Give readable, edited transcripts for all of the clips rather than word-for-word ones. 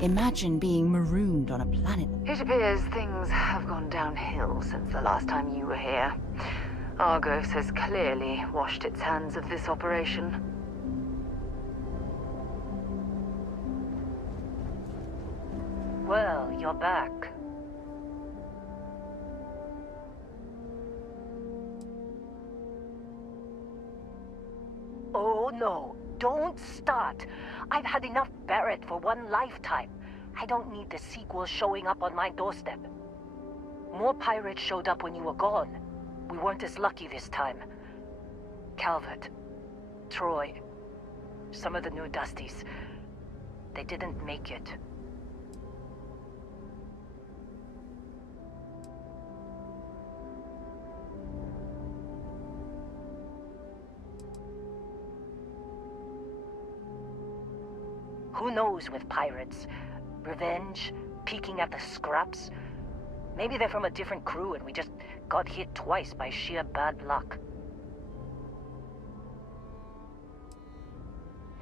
Imagine being marooned on a planet. It appears things have gone downhill since the last time you were here. Argos has clearly washed its hands of this operation. Well, you're back. Oh no, don't start. I've had enough Barrett for one lifetime. I don't need the sequel showing up on my doorstep. More pirates showed up when you were gone. We weren't as lucky this time. Calvert, Troy, some of the new Dusties. They didn't make it. Who knows with pirates? Revenge? Peeking at the scraps? Maybe they're from a different crew and we just got hit twice by sheer bad luck.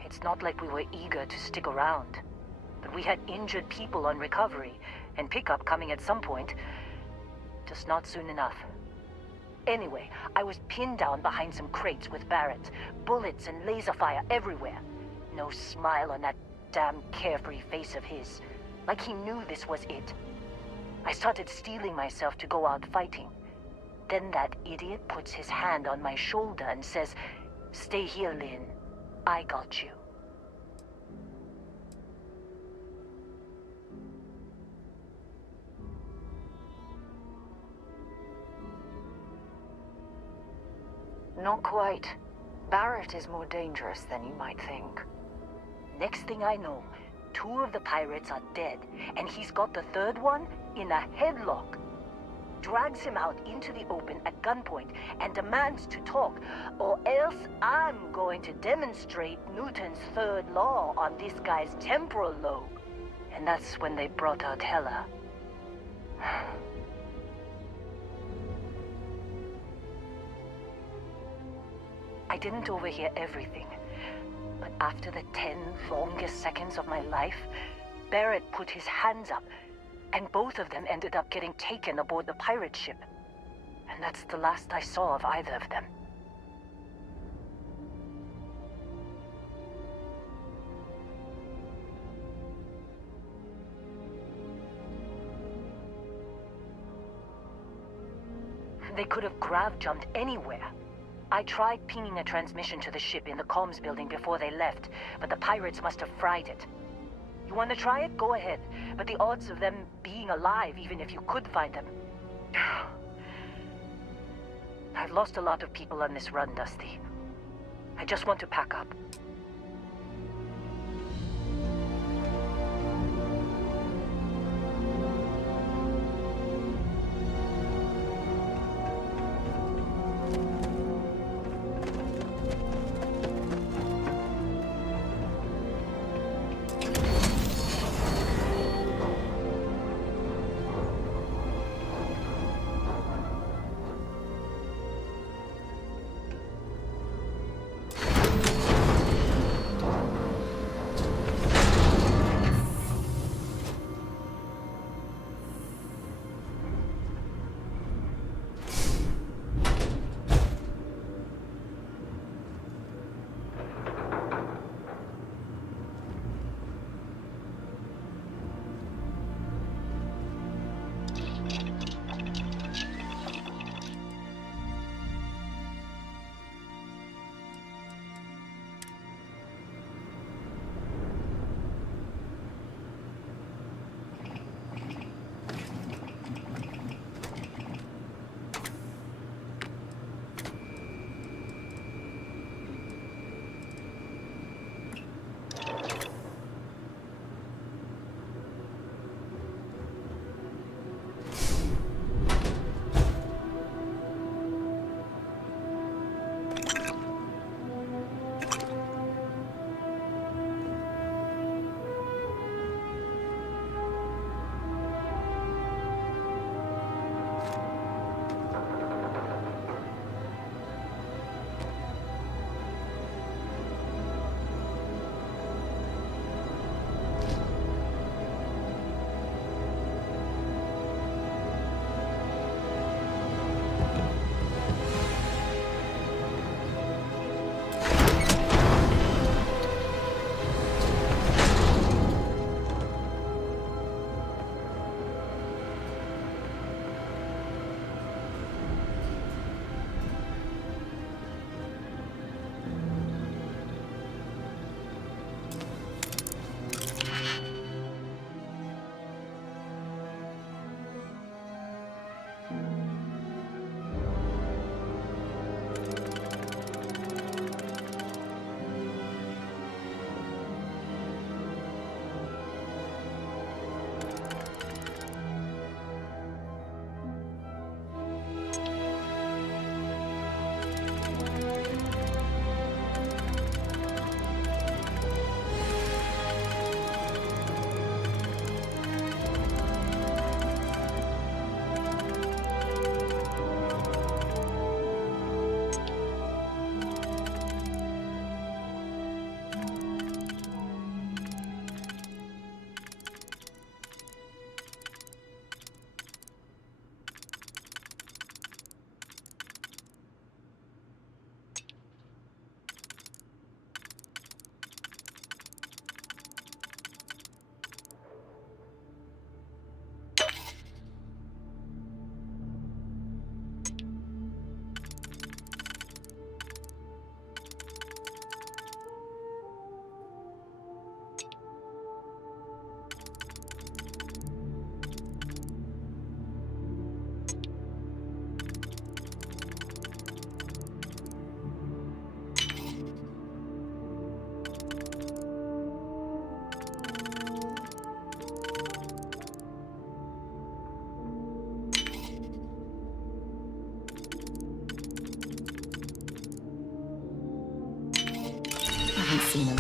It's not like we were eager to stick around. But we had injured people on recovery, and pickup coming at some point. Just not soon enough. Anyway, I was pinned down behind some crates with Barrett. Bullets and laser fire everywhere. No smile on that damn carefree face of his. Like he knew this was it. I started steeling myself to go out fighting. Then that idiot puts his hand on my shoulder and says, "Stay here, Lynn. I got you." Not quite. Barrett is more dangerous than you might think. Next thing I know, 2 of the pirates are dead, and he's got the 3rd one in a headlock. Drags him out into the open at gunpoint and demands to talk, or else I'm going to demonstrate Newton's 3rd law on this guy's temporal lobe. And that's when they brought out Hela. I didn't overhear everything, but after the 10 longest seconds of my life, Barrett put his hands up, and both of them ended up getting taken aboard the pirate ship. And that's the last I saw of either of them. They could have grav-jumped anywhere. I tried pinging a transmission to the ship in the comms building before they left, but the pirates must have fried it. You want to try it? Go ahead. But the odds of them being alive, even if you could find them... I've lost a lot of people on this run, Dusty. I just want to pack up.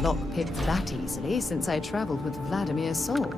lock-picked that easily since I traveled with Vladimir's soul.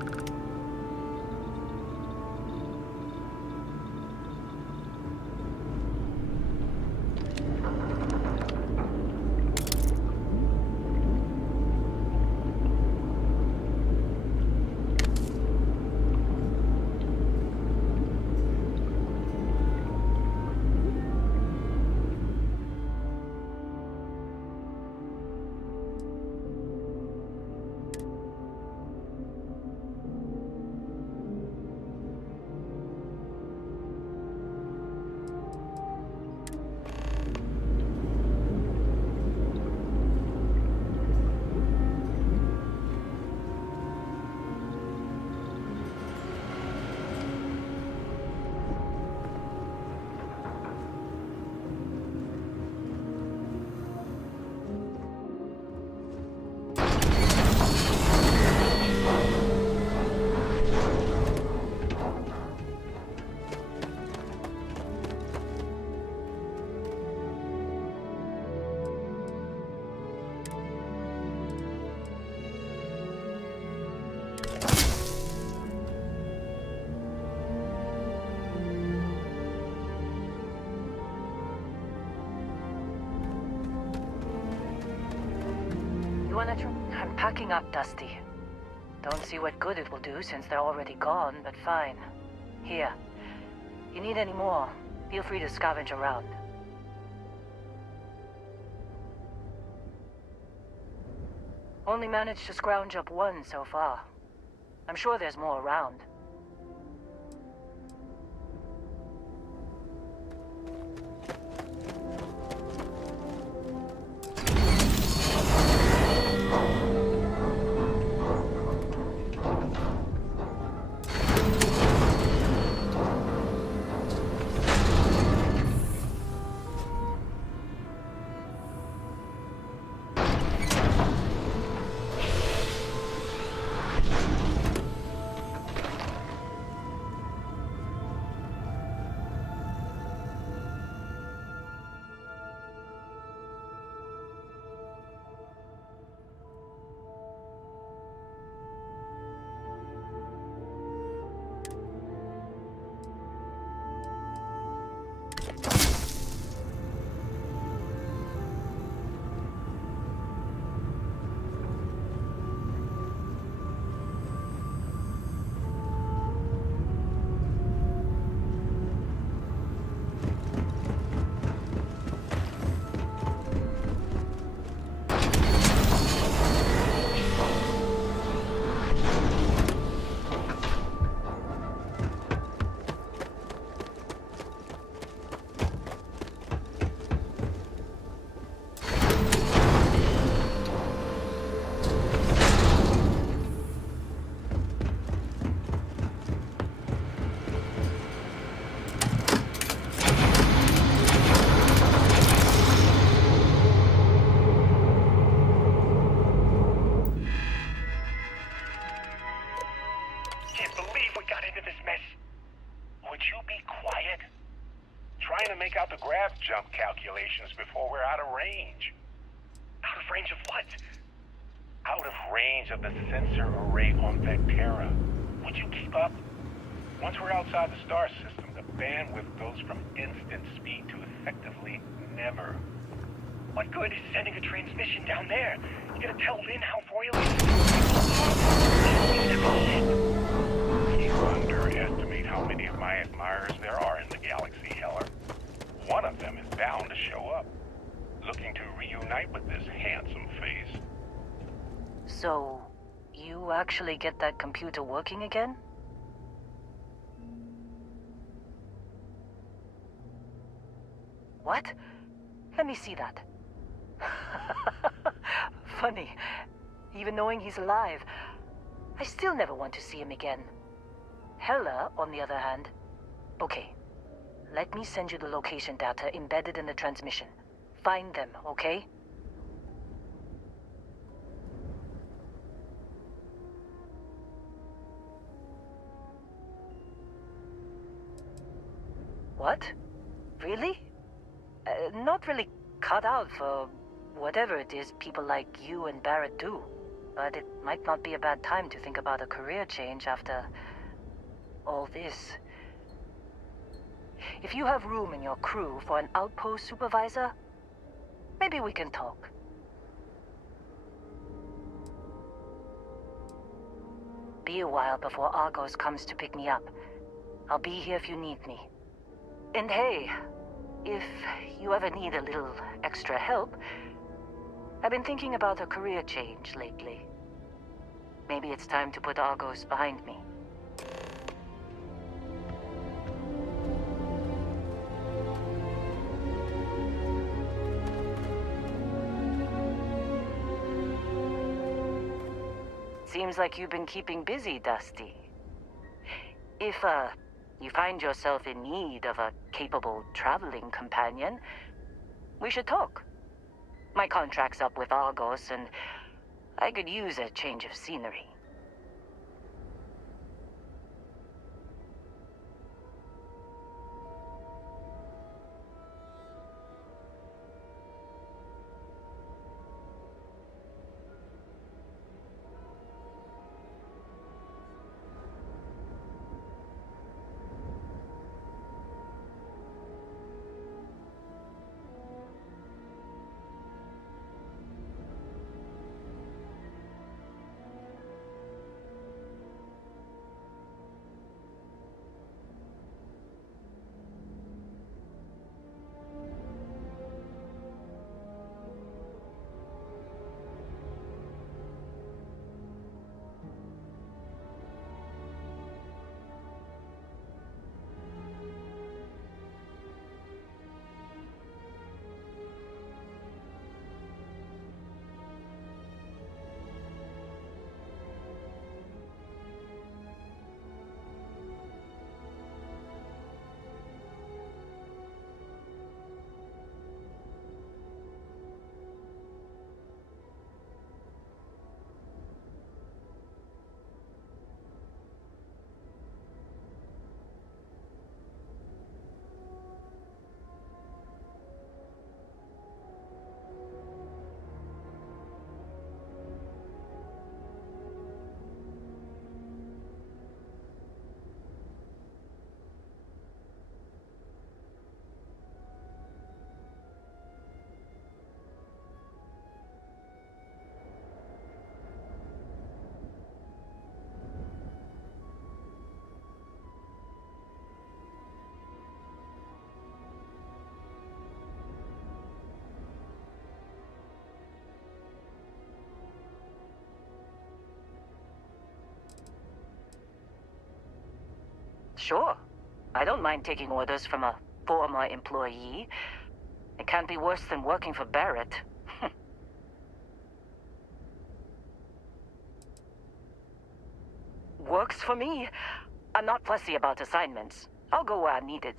I'm packing up, Dusty. Don't see what good it will do since they're already gone, but fine. Here. You need any more, feel free to scavenge around. Only managed to scrounge up one so far. I'm sure there's more around. Jump calculations before we're out of range. Out of range of what? Out of range of the sensor array on Vectera. Would you keep up? Once we're outside the star system, the bandwidth goes from instant speed to effectively never. What good is sending a transmission down there? You gonna tell Lynn how foiled You underestimate how many of my admirers there are in the galaxy, Heller. One of them is bound to show up, looking to reunite with this handsome face. So, you actually get that computer working again? What? Let me see that. Funny. Even knowing he's alive, I still never want to see him again. Hella, on the other hand. Okay. Let me send you the location data embedded in the transmission. Find them, okay? What? Really? Not really cut out for whatever it is people like you and Barrett do. But it might not be a bad time to think about a career change after all this. If you have room in your crew for an outpost supervisor, maybe we can talk. Be a while before Argos comes to pick me up. I'll be here if you need me. And hey, if you ever need a little extra help, I've been thinking about a career change lately. Maybe it's time to put Argos behind me. Seems like you've been keeping busy, Dusty. If, you find yourself in need of a capable traveling companion, we should talk. My contract's up with Argos, and I could use a change of scenery. Sure. I don't mind taking orders from a former employee. It can't be worse than working for Barrett. Works for me. I'm not fussy about assignments. I'll go where I'm needed.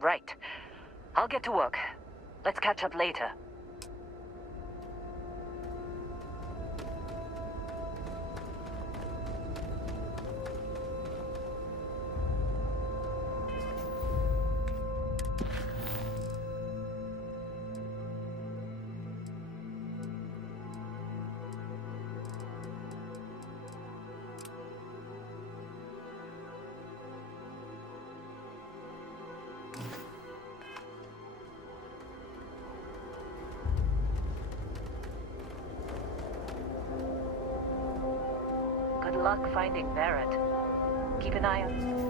Right. I'll get to work. Let's catch up later. Good luck finding Barrett. Keep an eye on...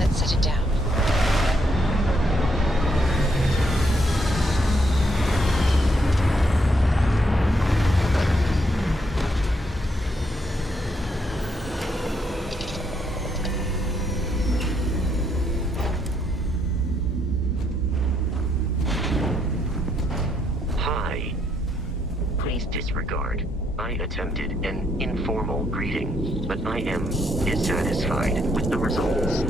Let's set it down. Hi. Please disregard. I attempted an informal greeting, but I am dissatisfied with the results.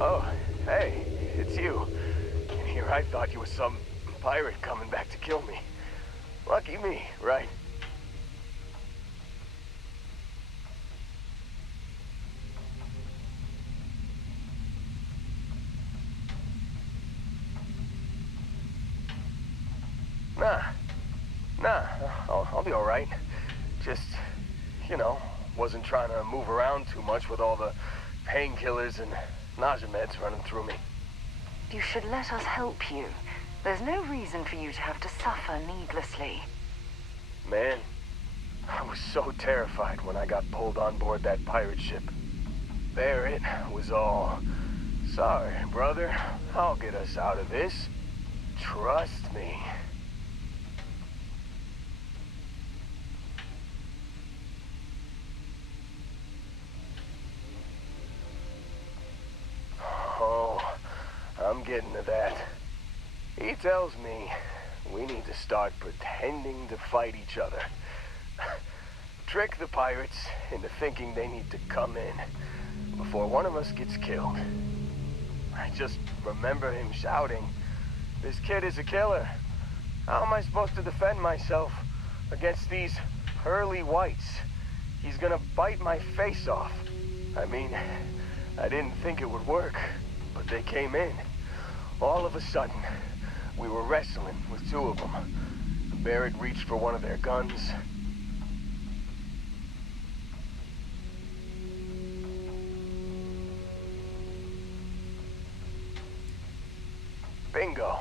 Oh, hey, it's you. Here I thought you were some pirate coming back to kill me. Lucky me, right? Nah, I'll be alright. Just, wasn't trying to move around too much with all the painkillers and nausea meds running through me. You should let us help you. There's no reason for you to have to suffer needlessly. Man, I was so terrified when I got pulled on board that pirate ship. There it was all. Sorry, brother. I'll get us out of this. Trust me. Oh, I'm getting to that. He tells me we need to start pretending to fight each other. Trick the pirates into thinking they need to come in before one of us gets killed. I just remember him shouting, "This kid is a killer. How am I supposed to defend myself against these pearly whites? He's gonna bite my face off." I mean, I didn't think it would work, but they came in. All of a sudden, we were wrestling with two of them. Barrett reached for one of their guns. Bingo.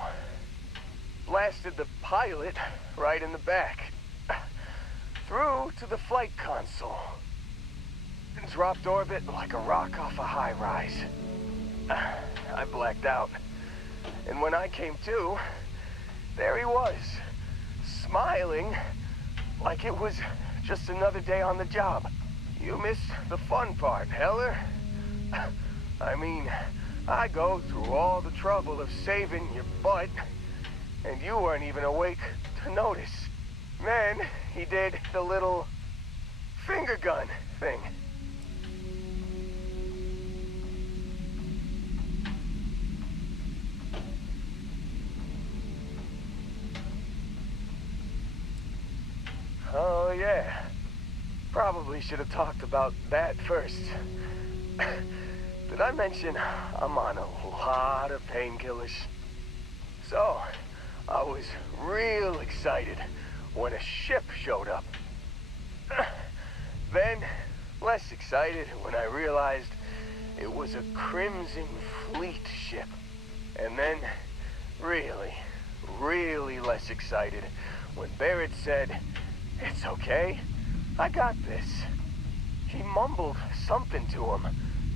Blasted the pilot right in the back. Through to the flight console. Dropped orbit like a rock off a high rise. I blacked out. And when I came to, there he was, smiling like it was just another day on the job. You missed the fun part, Heller. I mean, I go through all the trouble of saving your butt, and you weren't even awake to notice. Then he did the little finger gun thing. Oh, yeah. Probably should have talked about that first. Did I mention I'm on a lot of painkillers? So, I was real excited when a ship showed up. Then, less excited when I realized it was a Crimson Fleet ship. And then, really less excited when Barrett said, "It's okay, I got this." He mumbled something to him,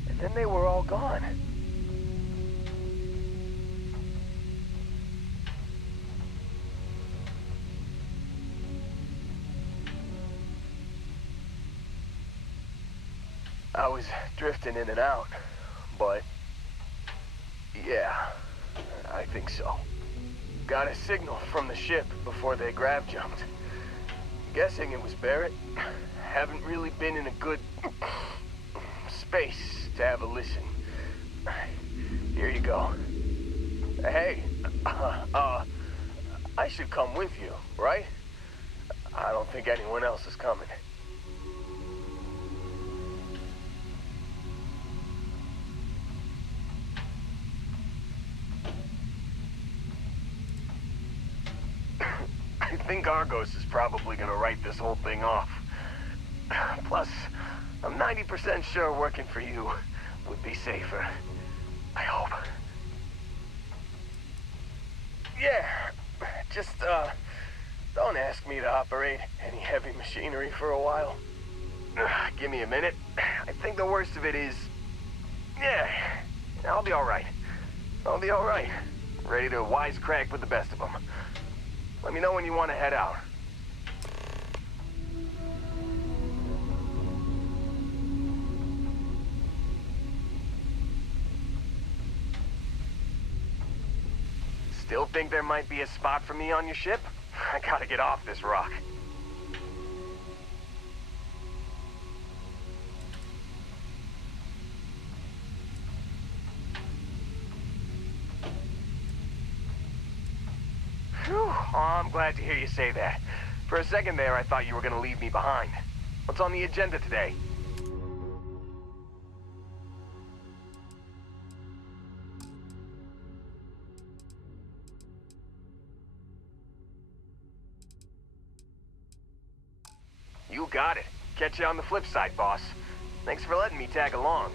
and then they were all gone. I was drifting in and out, but yeah, I think so. Got a signal from the ship before they grav jumped. Guessing it was Barrett. Haven't really been in a good space to have a listen. Here you go. Hey, I should come with you, right? I don't think anyone else is coming. I think Argos is probably gonna write this whole thing off. Plus, I'm 90% sure working for you would be safer. I hope. Yeah, just, don't ask me to operate any heavy machinery for a while. Give me a minute. I think the worst of it is... Yeah, I'll be alright. I'll be alright. Ready to wisecrack with the best of them. Let me know when you want to head out. Still think there might be a spot for me on your ship? I gotta get off this rock. Whew. Oh, I'm glad to hear you say that. For a second there, I thought you were gonna leave me behind. What's on the agenda today? You got it. Catch you on the flip side, boss. Thanks for letting me tag along.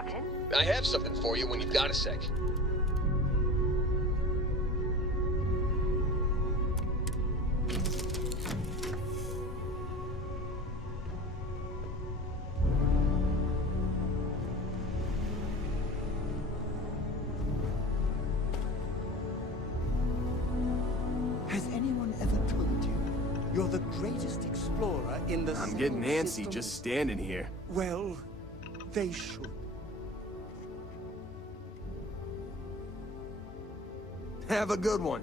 Captain. I have something for you when you've got a sec. Has anyone ever told you you're the greatest explorer in the I'm getting solar antsy system? just standing here. Well, they should. Have a good one.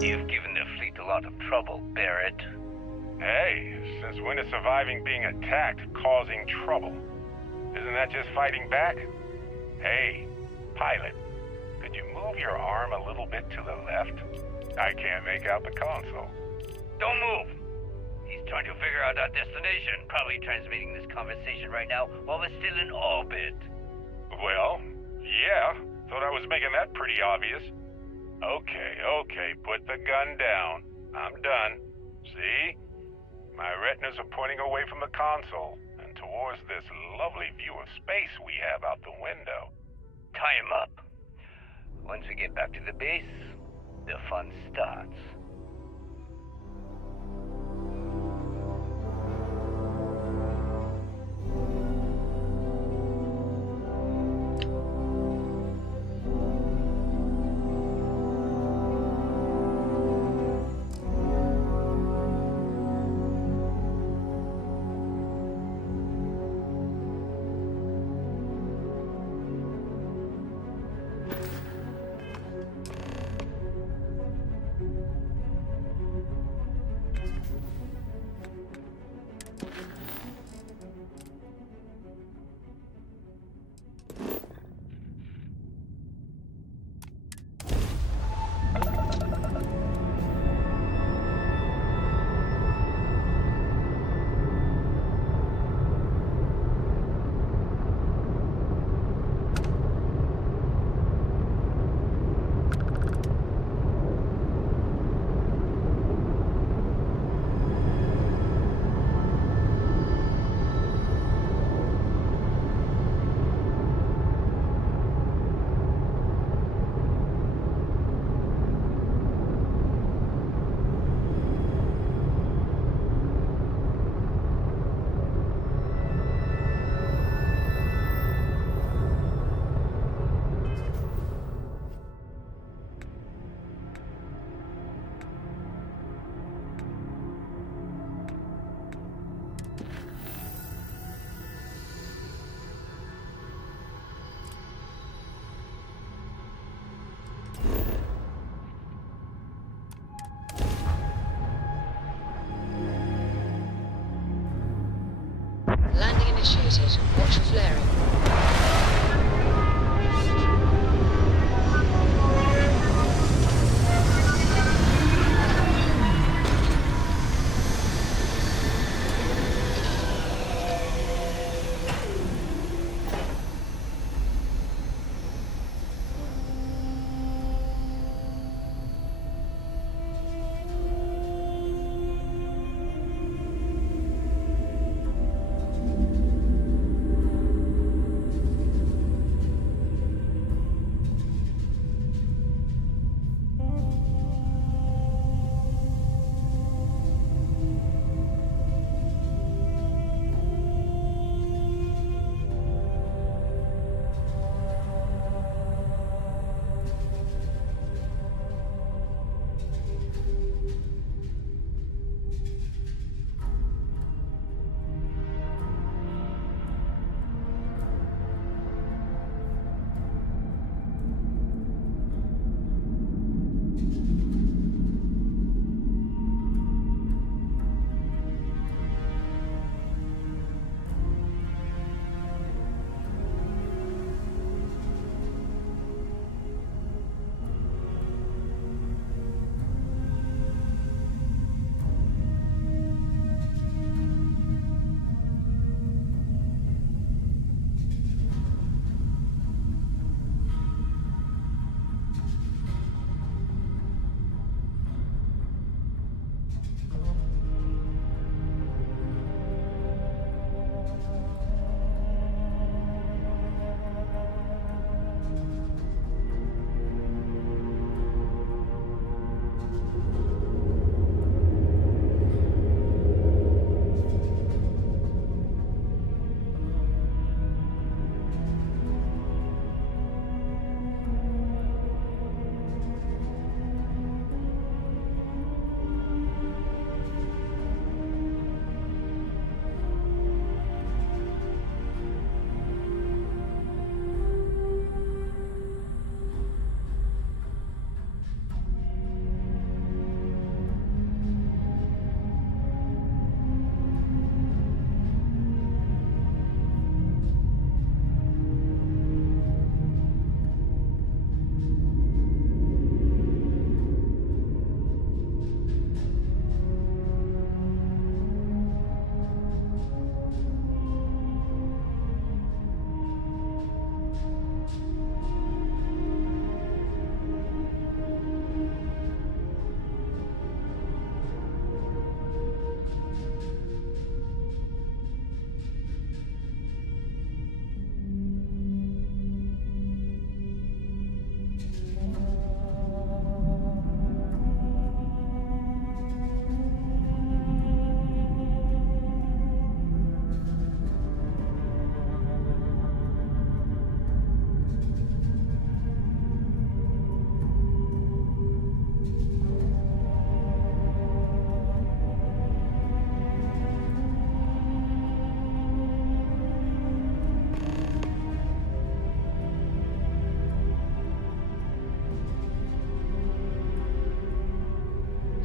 You've given the fleet a lot of trouble, Barrett. Hey, since when is surviving being attacked causing trouble? Isn't that just fighting back? Hey, pilot, could you move your arm a little bit to the left? I can't make out the console. Don't move! He's trying to figure out our destination. Probably transmitting this conversation right now while we're still in orbit. Well, yeah, thought I was making that pretty obvious. Okay, put the gun down. I'm done. See? My retinas are pointing away from the console and towards this lovely view of space we have out the window. Tie him up. Once we get back to the base, the fun starts. Landing initiated. Watch for flaring.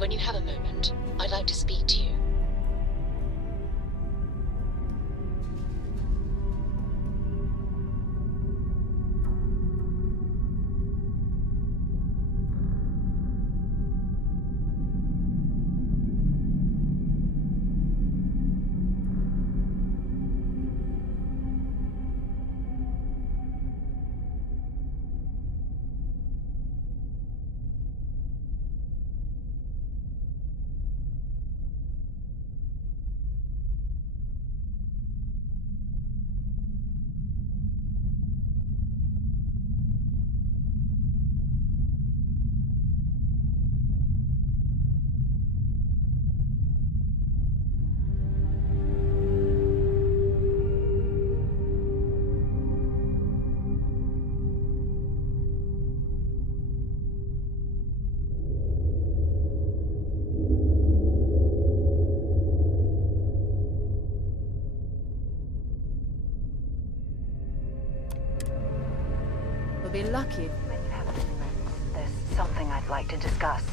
When you have a moment, I'd like to speak to you. We'll be lucky. When you have a few moments, there's something I'd like to discuss.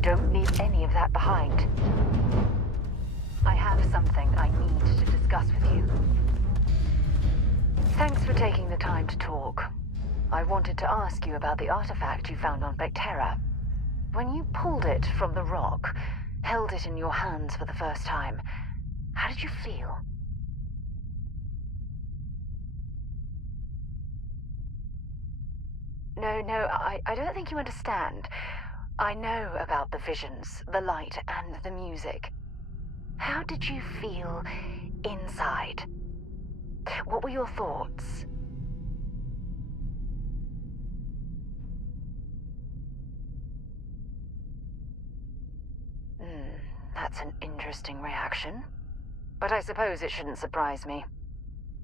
Don't leave any of that behind. I have something I need to discuss with you. Thanks for taking the time to talk. I wanted to ask you about the artifact you found on Vectera. When you pulled it from the rock, held it in your hands for the first time, how did you feel? No, I don't think you understand. I know about the visions, the light, and the music. How did you feel inside? What were your thoughts? Hmm. That's an interesting reaction. But I suppose it shouldn't surprise me.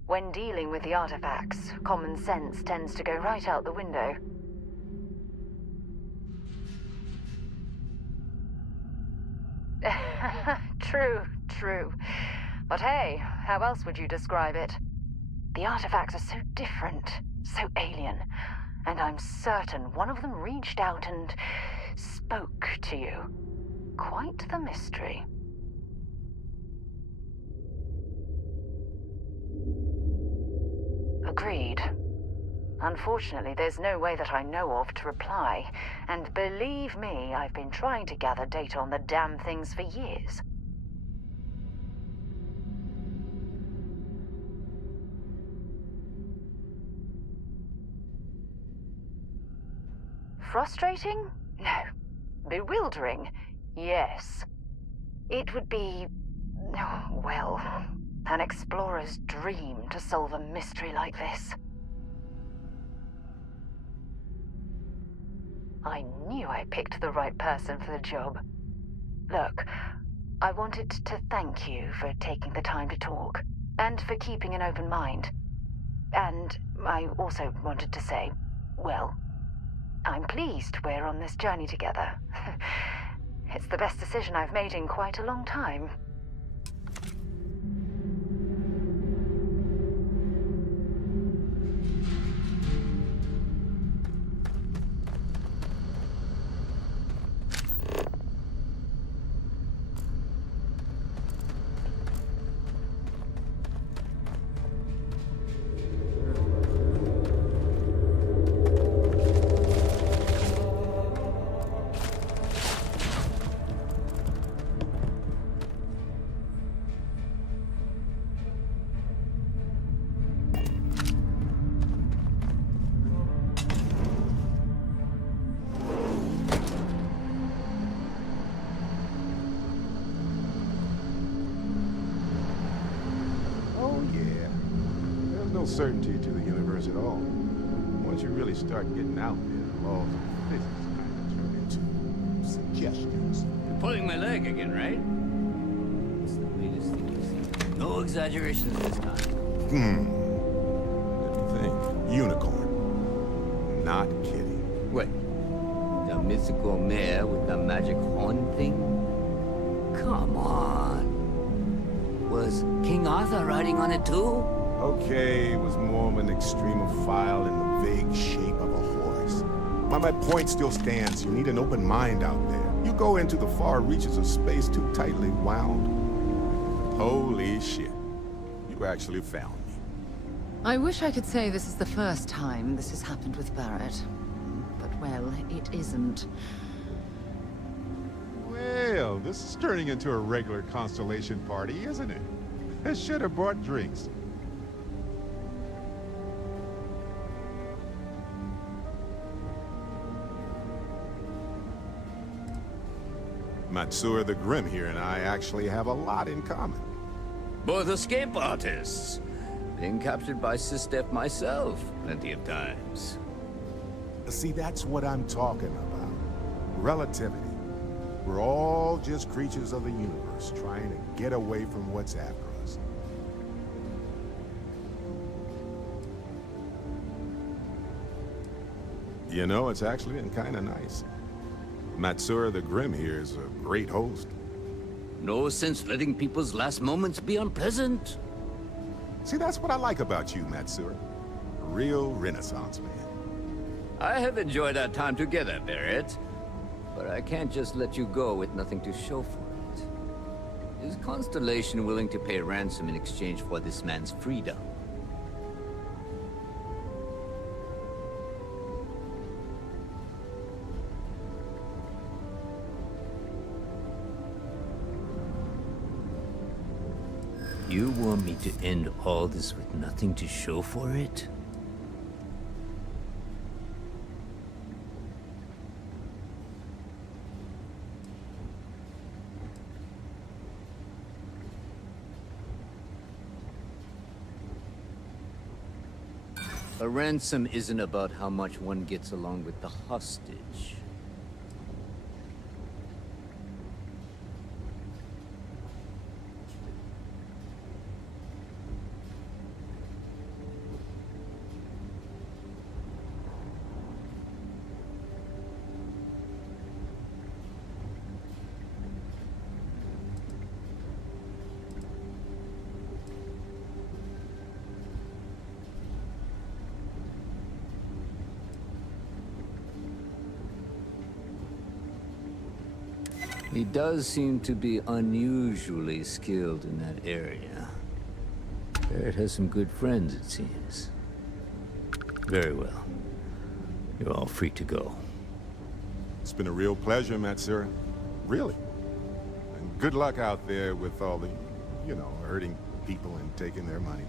When dealing with the artifacts, common sense tends to go right out the window. True. But hey, how else would you describe it? The artifacts are so different, so alien, and I'm certain one of them reached out and spoke to you. Quite the mystery. Agreed. Unfortunately, there's no way that I know of to reply, and believe me, I've been trying to gather data on the damn things for years. Frustrating? No. Bewildering? Yes. It would be, well, an explorer's dream to solve a mystery like this. I knew I picked the right person for the job. Look, I wanted to thank you for taking the time to talk, and for keeping an open mind. And I also wanted to say, well, I'm pleased we're on this journey together. It's the best decision I've made in quite a long time. Certainty to the universe at all. Once you really start getting out there, the laws of physics kind of turn into suggestions. You're pulling my leg again, right? What's the latest thing you see? No exaggerations this time. Let me think. Unicorn. Not kidding. What? The mythical mare with the magic horn thing? Come on. Was King Arthur riding on it too? Okay, it was more of an extremophile in the vague shape of a horse. But my point still stands. You need an open mind out there. You go into the far reaches of space too tightly wound. Holy shit. You actually found me. I wish I could say this is the first time this has happened with Barrett. But, well, it isn't. Well, this is turning into a regular Constellation party, isn't it? I should have brought drinks. Matsura the Grim here and I actually have a lot in common. Both escape artists. Been captured by Sistef myself plenty of times. See, that's what I'm talking about. Relativity. We're all just creatures of the universe trying to get away from what's after us. You know, it's actually been kind of nice. Matsura the Grim here is a great host. No sense letting people's last moments be unpleasant. See, that's what I like about you, Matsura. A real Renaissance man. I have enjoyed our time together, Barrett. But I can't just let you go with nothing to show for it. Is Constellation willing to pay ransom in exchange for this man's freedom? You want me to end all this with nothing to show for it? A ransom isn't about how much one gets along with the hostage. He does seem to be unusually skilled in that area. Barrett has some good friends, it seems. Very well. You're all free to go. It's been a real pleasure, Matsura. Really. And good luck out there with all the, you know, hurting people and taking their money.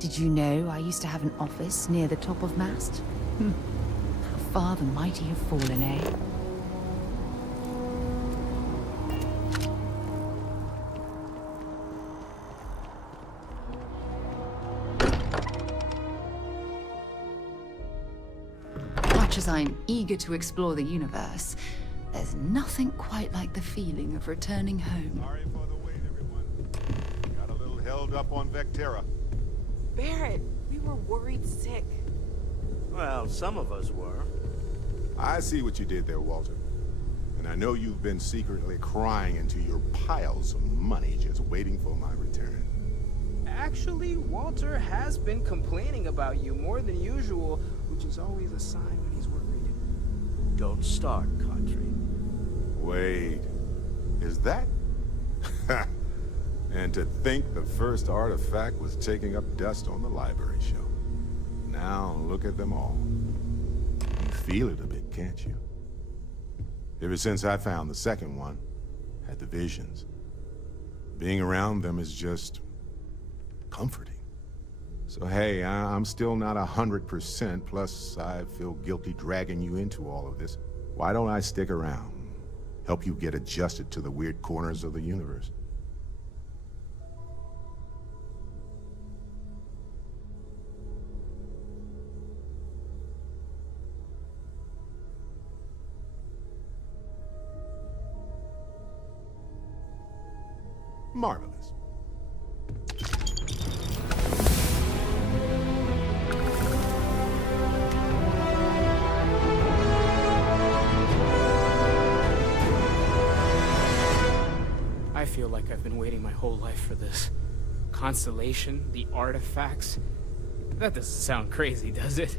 Did you know I used to have an office near the top of Mast? How far the mighty have fallen, eh? Much as I'm eager to explore the universe, there's nothing quite like the feeling of returning home. Sorry for the wait, everyone. Got a little held up on Vectera. Barrett, we were worried sick. Well, some of us were. I see what you did there, Walter. And I know you've been secretly crying into your piles of money just waiting for my return. Actually, Walter has been complaining about you more than usual, which is always a sign when he's worried. Don't start, Country. Wait, is that? And to think the first artifact was taking up dust on the library shelf. Now look at them all. You feel it a bit, can't you? Ever since I found the second one, had the visions. Being around them is just comforting. So hey, I'm still not 100%, plus I feel guilty dragging you into all of this. Why don't I stick around? Help you get adjusted to the weird corners of the universe. Marvelous. I feel like I've been waiting my whole life for this. Constellation, the artifacts. That doesn't sound crazy, does it?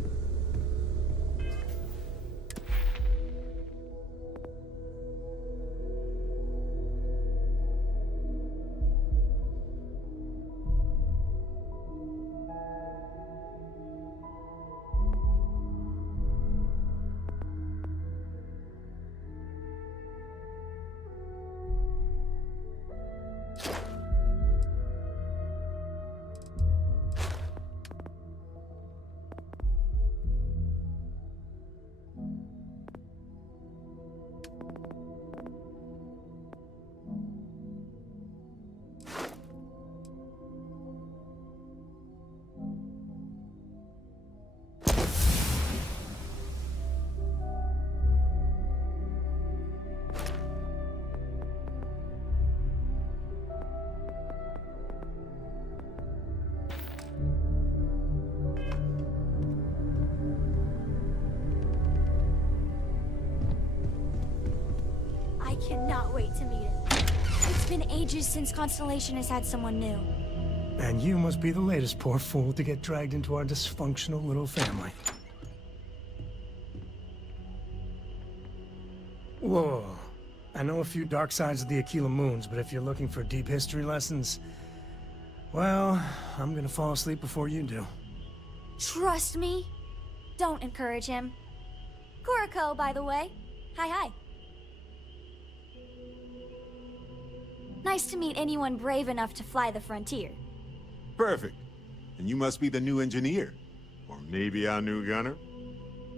I cannot wait to meet him. It's been ages since Constellation has had someone new. And you must be the latest poor fool to get dragged into our dysfunctional little family. Whoa. I know a few dark sides of the Aquila Moons, but if you're looking for deep history lessons, well, I'm gonna fall asleep before you do. Trust me. Don't encourage him. Kuriko, by the way. Hi. Nice to meet anyone brave enough to fly the frontier. Perfect. And you must be the new engineer. Or maybe our new gunner?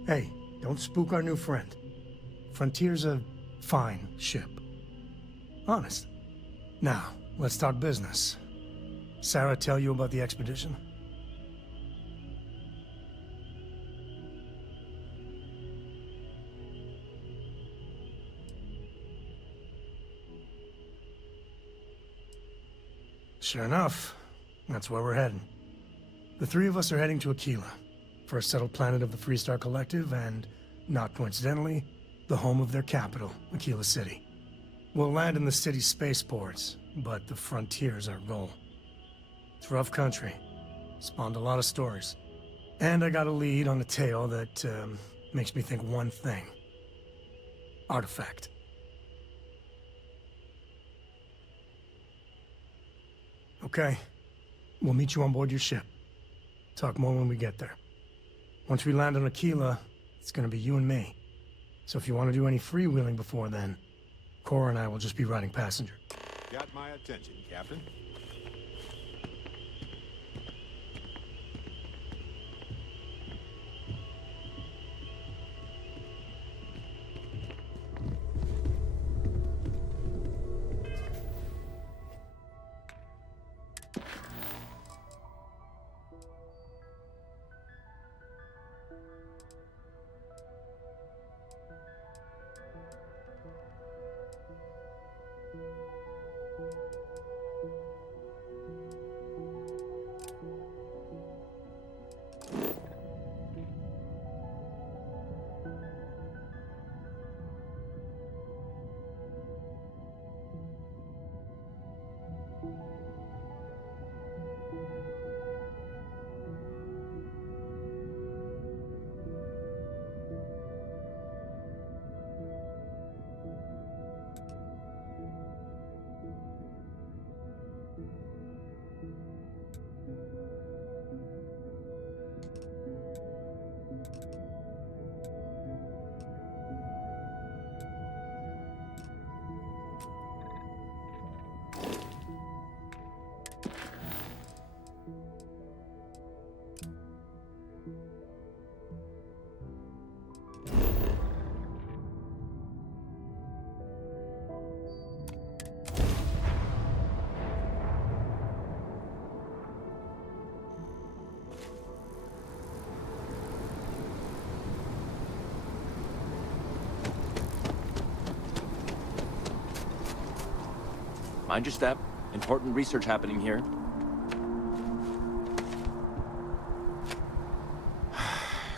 Hey, don't spook our new friend. Frontier's a fine ship. Honest. Now, let's talk business. Sarah tell you about the expedition? Sure enough, that's where we're heading. The three of us are heading to Aquila, first settled planet of the Freestar Collective, and, not coincidentally, the home of their capital, Aquila City. We'll land in the city's spaceports, but the frontier's our goal. It's rough country. Spawned a lot of stories. And I got a lead on a tale that, makes me think one thing. Artifact. Okay. We'll meet you on board your ship. Talk more when we get there. Once we land on Aquila, it's gonna be you and me. So if you want to do any freewheeling before then, Cora and I will just be riding passenger. Got my attention, Captain. Mind your step. Important research happening here.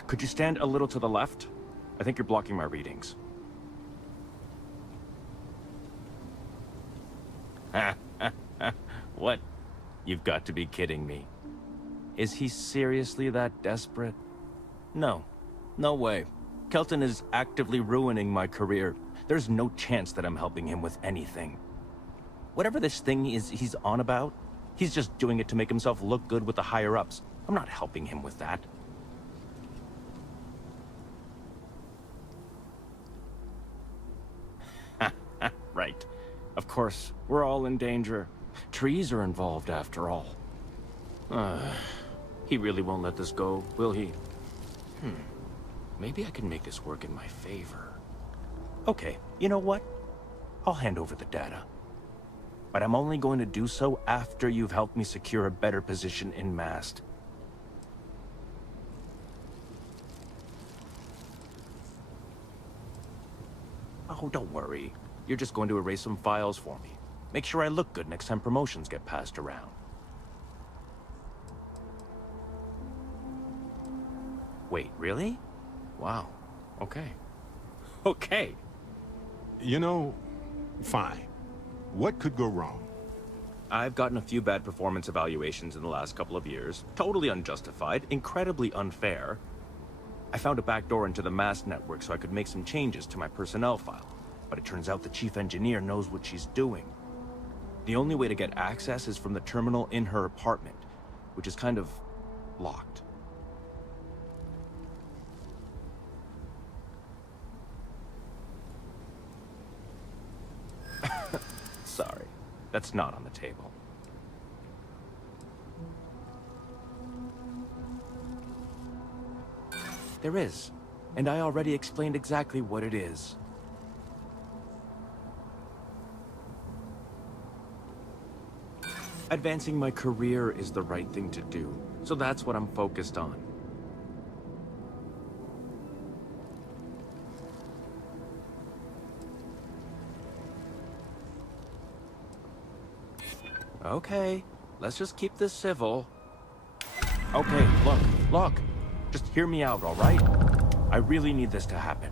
Could you stand a little to the left? I think you're blocking my readings. What? You've got to be kidding me. Is he seriously that desperate? No. No way. Kelton is actively ruining my career. There's no chance that I'm helping him with anything. Whatever this thing is he's on about, he's just doing it to make himself look good with the higher-ups. I'm not helping him with that. Right. Of course, we're all in danger. Trees are involved after all. He really won't let this go, will he? Maybe I can make this work in my favor. Okay, you know what? I'll hand over the data. But I'm only going to do so after you've helped me secure a better position in Mast. Oh, don't worry. You're just going to erase some files for me. Make sure I look good next time promotions get passed around. Wait, really? Wow. Okay. Okay. You know, fine. What could go wrong? I've gotten a few bad performance evaluations in the last couple of years. Totally unjustified, incredibly unfair. I found a backdoor into the Mast network so I could make some changes to my personnel file. But it turns out the chief engineer knows what she's doing. The only way to get access is from the terminal in her apartment, which is kind of locked. Sorry, that's not on the table. There is, and I already explained exactly what it is. Advancing my career is the right thing to do, so that's what I'm focused on. Okay, let's just keep this civil. Okay, look. Just hear me out, all right? I really need this to happen.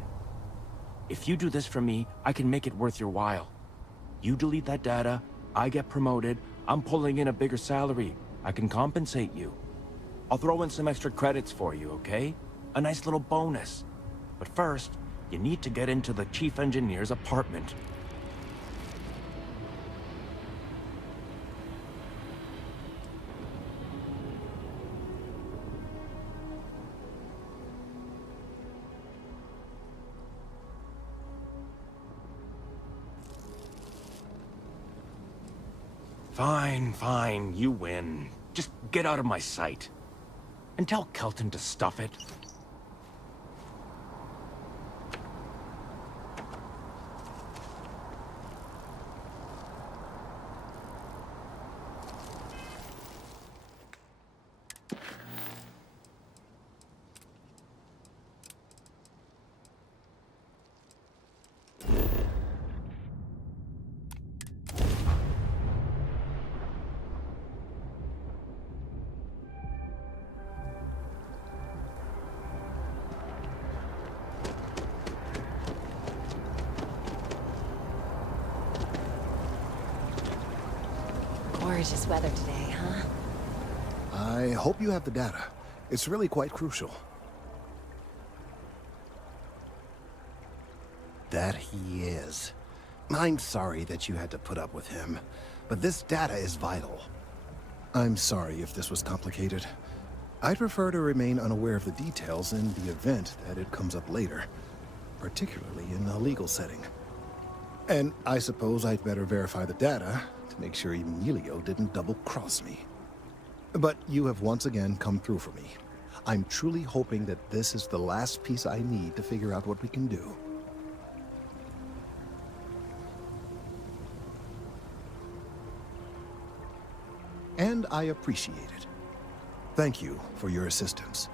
If you do this for me, I can make it worth your while. You delete that data, I get promoted, I'm pulling in a bigger salary. I can compensate you. I'll throw in some extra credits for you, okay? A nice little bonus. But first, you need to get into the chief engineer's apartment. Fine, you win. Just get out of my sight. And tell Kelton to stuff it. Gorgeous weather today, huh? I hope you have the data. It's really quite crucial. That he is. I'm sorry that you had to put up with him, but this data is vital. I'm sorry if this was complicated. I'd prefer to remain unaware of the details in the event that it comes up later, particularly in a legal setting. And I suppose I'd better verify the data to make sure Emilio didn't double-cross me. But you have once again come through for me. I'm truly hoping that this is the last piece I need to figure out what we can do. And I appreciate it. Thank you for your assistance.